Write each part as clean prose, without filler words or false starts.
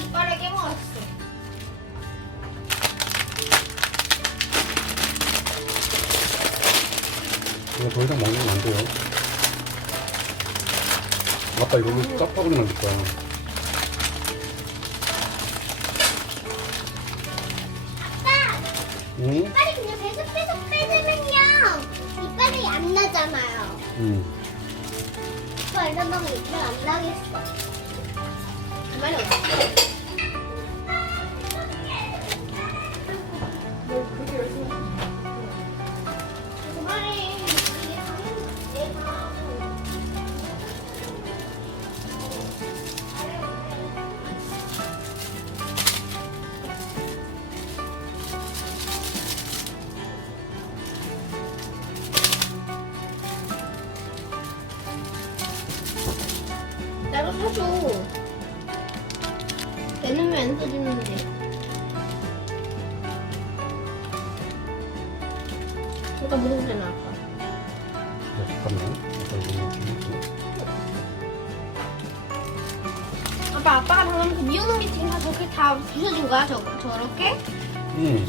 이빨에 깨물었어. 이거 더 이상 먹으면 안 돼요. 아빠 이걸로 짜파구리 만들 거야. 아빠! 응? 이빨이 그냥 배석배석 빼주면요. 이빨이 안 나잖아요. 응. 아빠 이러면 이빨 안 나겠어. 가만히 없어. 나도 사줘. 얘는 왜 안 써주는데? 누가 물어보잖아, 아빠. 잠깐만. 아빠 이거 좀 아빠, 아빠가 방금 그 미오는 미팅 다 저렇게 다 부셔준 거야? 저렇게? 응.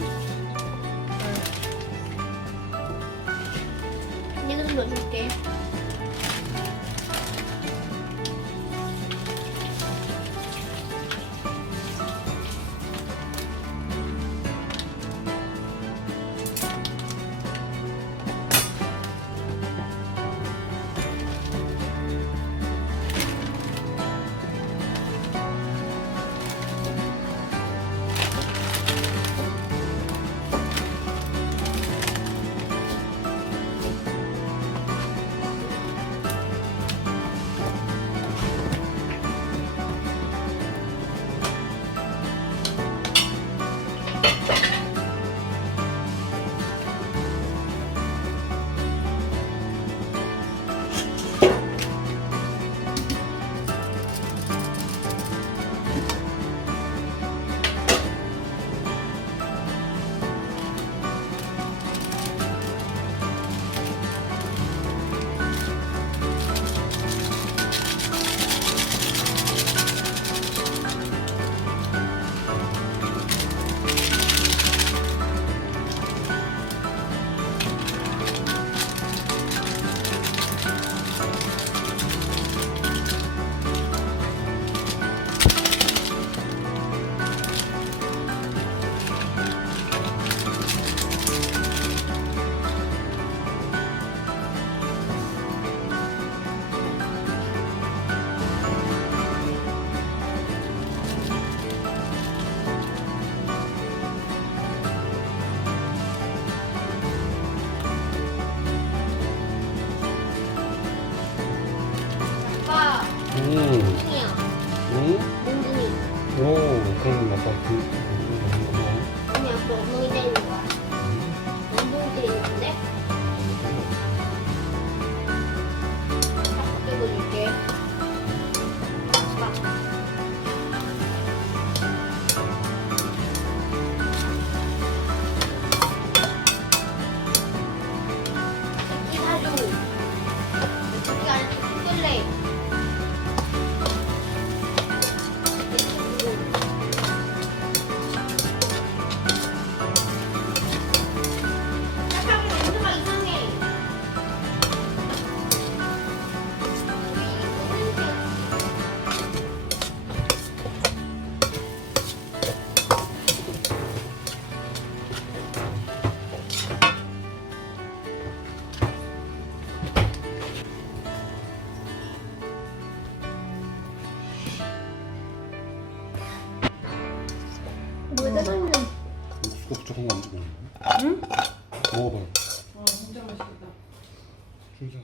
얘도 좀 넣어줄게. 아빠, 응. 몽둥이야. 응? 몽둥이. 오, 그럼 아빠 아니, 아빠 엉덩이 때리는 거야. 엉덩이 때리는데? 딱 빼고 줄게. 아빠. 새끼 사줘. 새끼가 아니라 초콜릿. 짜파게 냄새가 이상해. 뭐에다 넣는? 수고 부족한 거 안 주고. 응? 먹어봐. 진짜 맛있겠다. 진짜.